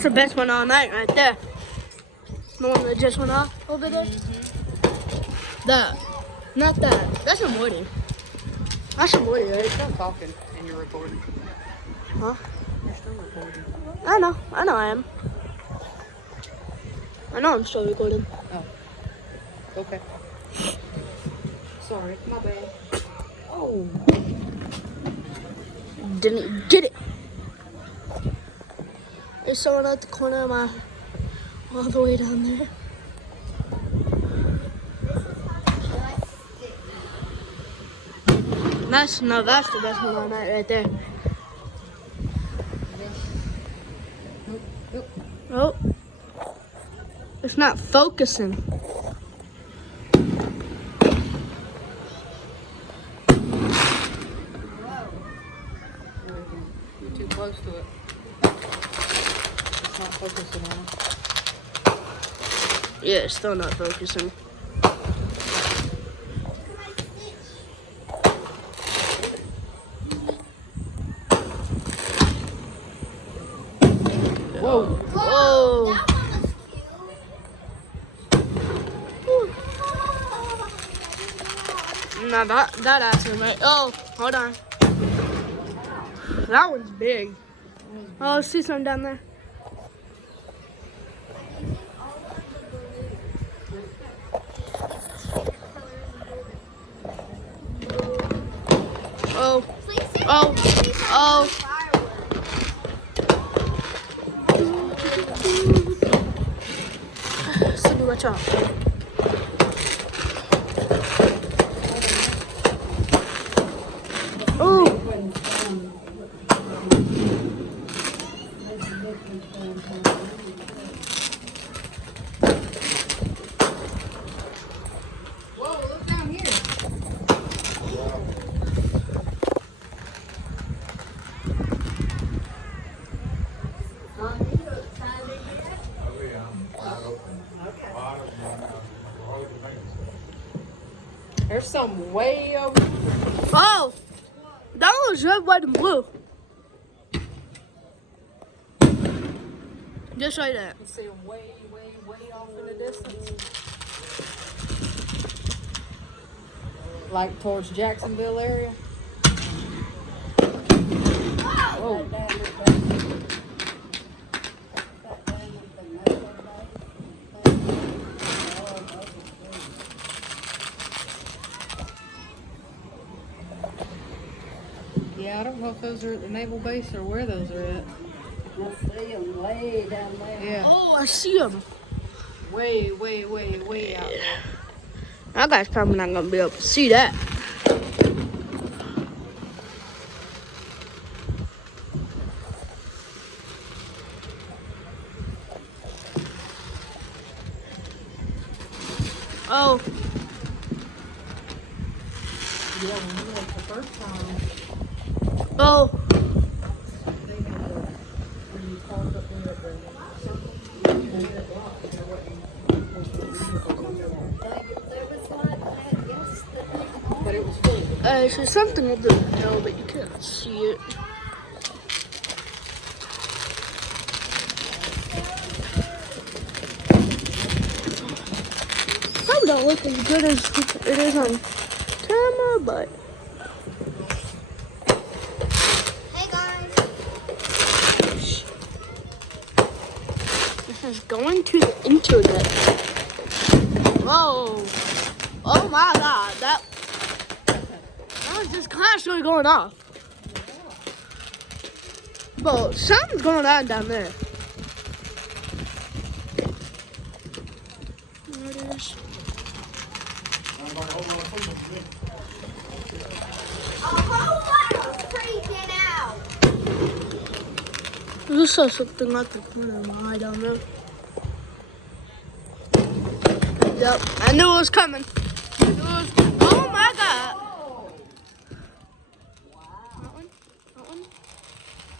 That's the best one all night right there. The one that just went off over there. That, not that. That's a Morty. That's a Morty, right? You're still talking and you're recording. Huh? You're still recording. I know I am. I know I'm still recording. Oh. Okay. Sorry, my bad. Oh. Didn't get it. There's someone at the corner of my, all the way down there. That's the best one all night right there. Nope. Oh, it's not focusing. You're too close to it. It's not focusing on it. Yeah, it's still not focusing. Whoa. Whoa. No, that actually right. Oh, hold on. That one's big. Oh, I see something down there. Oh. Oh. Oh. Sydney, watch out. Oh. Whoa, look down here. There's some way over. Oh. That was red, white, and blue. Just like that. You see them way off in the distance. Like towards Jacksonville area. Whoa. Yeah, I don't know if those are at the naval base or where those are at. I see them way down there. Yeah, Oh, I see them. way out there. That guy's probably not gonna be able to see that. Oh. Yeah, when we went the first time, Oh. they had when you parked up there at the There was one that yesterday. but it was full. There's something up the hill, but you can't see it. Probably don't look as good as it is on camera, but Hey guys. this is going to the internet. Whoa. Oh my god, that was just constantly going off. Bro, something's going on down there. There it is. Freaking out. This saw something like the corner of my eye down there. Yep, I knew it was coming. Oh my god.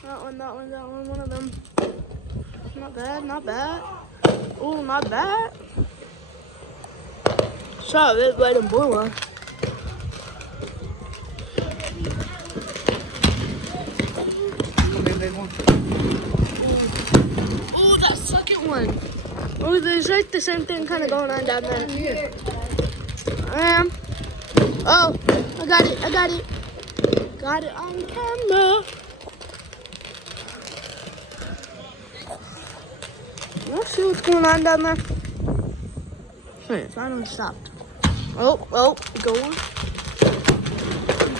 That one, one of them. Not bad. Oh, not bad. So, this red and blue one. It's gonna be a big one. Oh, there's like the same thing kind of going on down there. Oh, I got it. Got it on camera. Let's see what's going on down there. Wait, it finally stopped. Oh, going.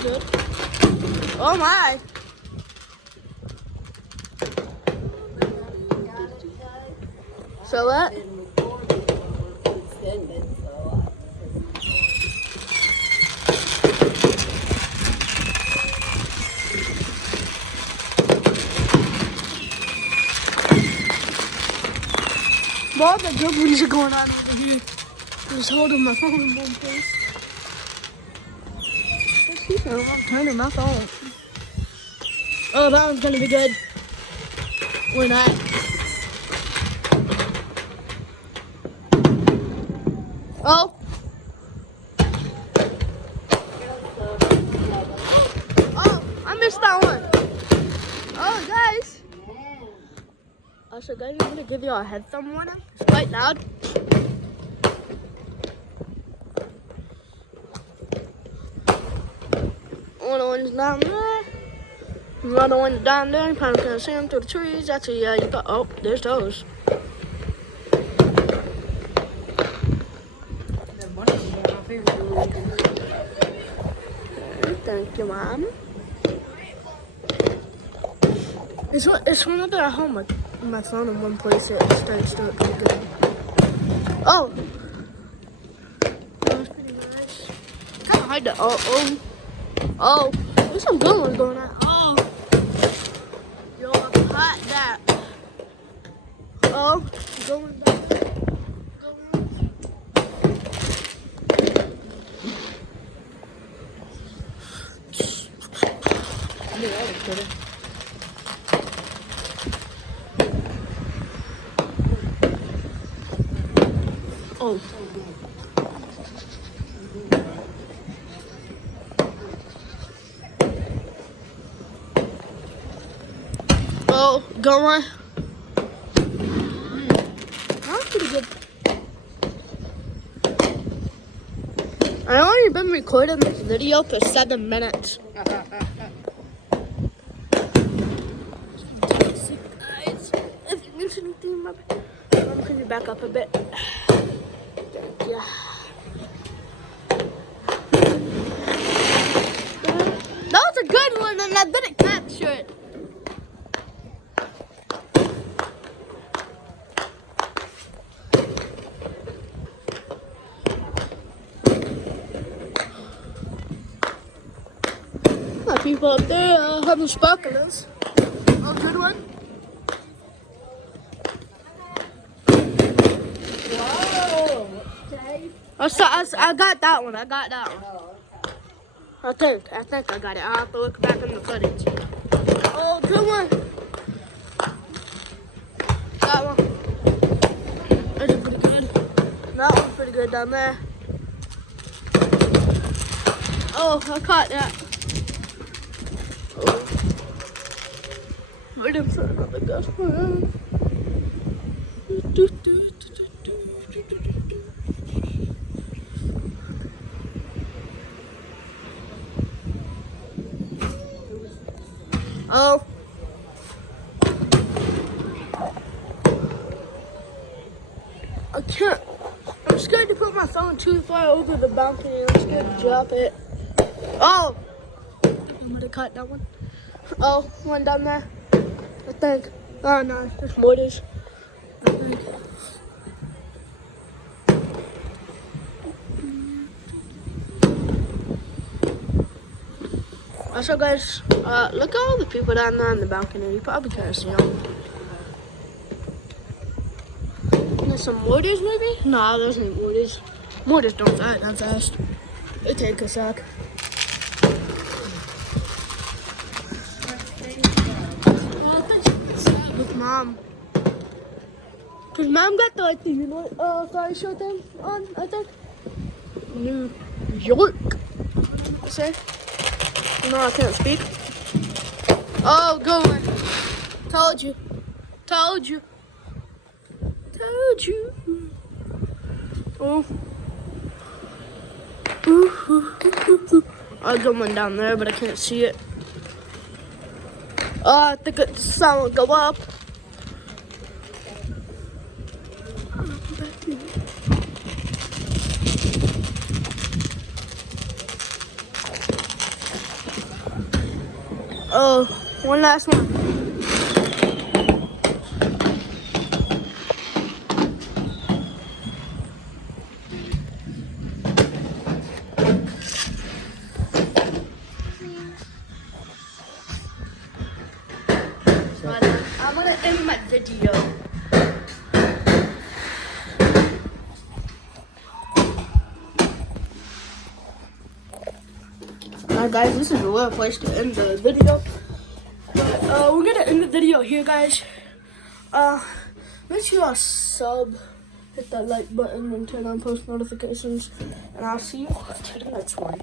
Good. Oh my. So what? All the good ones are going on over here. I'm just holding my phone in one place. I'm turning my phone. Oh, that one's gonna be good. Or not. Oh. Oh, I missed that one. Oh, guys. So guys, I'm gonna give you a headphone warning. It's quite loud. One of the ones down there. Another one down there. You probably can't see them through the trees. That's a you got. Oh, there's those. Thank you, Mom. It's whenever I'm home with my phone in one place, it starts to look pretty good. Oh! That was pretty nice. Kind of hard to. Oh! There's some good ones going on. Oh! Yo, I caught that. Oh! Going back there. Yeah, that was pretty. Oh. Oh, going. That's pretty good. I only been recording this video for 7 minutes. Guys, if you miss anything, I'm gonna put you back up a bit. Yeah. That was a good one, and I didn't capture it. Got people up there having sparklers. Oh, good one. I got that one. I think I got it. I'll have to look back in the footage. Oh, good one. That one. That's pretty good. That one's pretty good down there. Oh, I caught that. Oh. Right inside of the gas one. Oh. I can't. I'm scared to put my phone too far over the balcony. I'm scared to drop it. Oh. I'm gonna cut that one. Oh, one down there. I think. Oh no, there's mortars. I think. Also, guys, look at all the people down there on the balcony. You probably can't see them. There's some mortars, maybe? No, there's no mortars. Mortars don't fly that fast. They take a sec. With Mom. Because Mom got the, like, the fire show thing on, I think. New York. Say. No, I can't speak. Oh, go on. Told you. told you. Oh. I got one down there, but I can't see it. I think the sound will go up. Oh, one last one. I'm gonna end my video. Alright guys, this is a real place to end the video. But we're gonna end the video here, guys. Make sure y'all sub, hit that like button, and turn on post notifications. And I'll see you to the next one.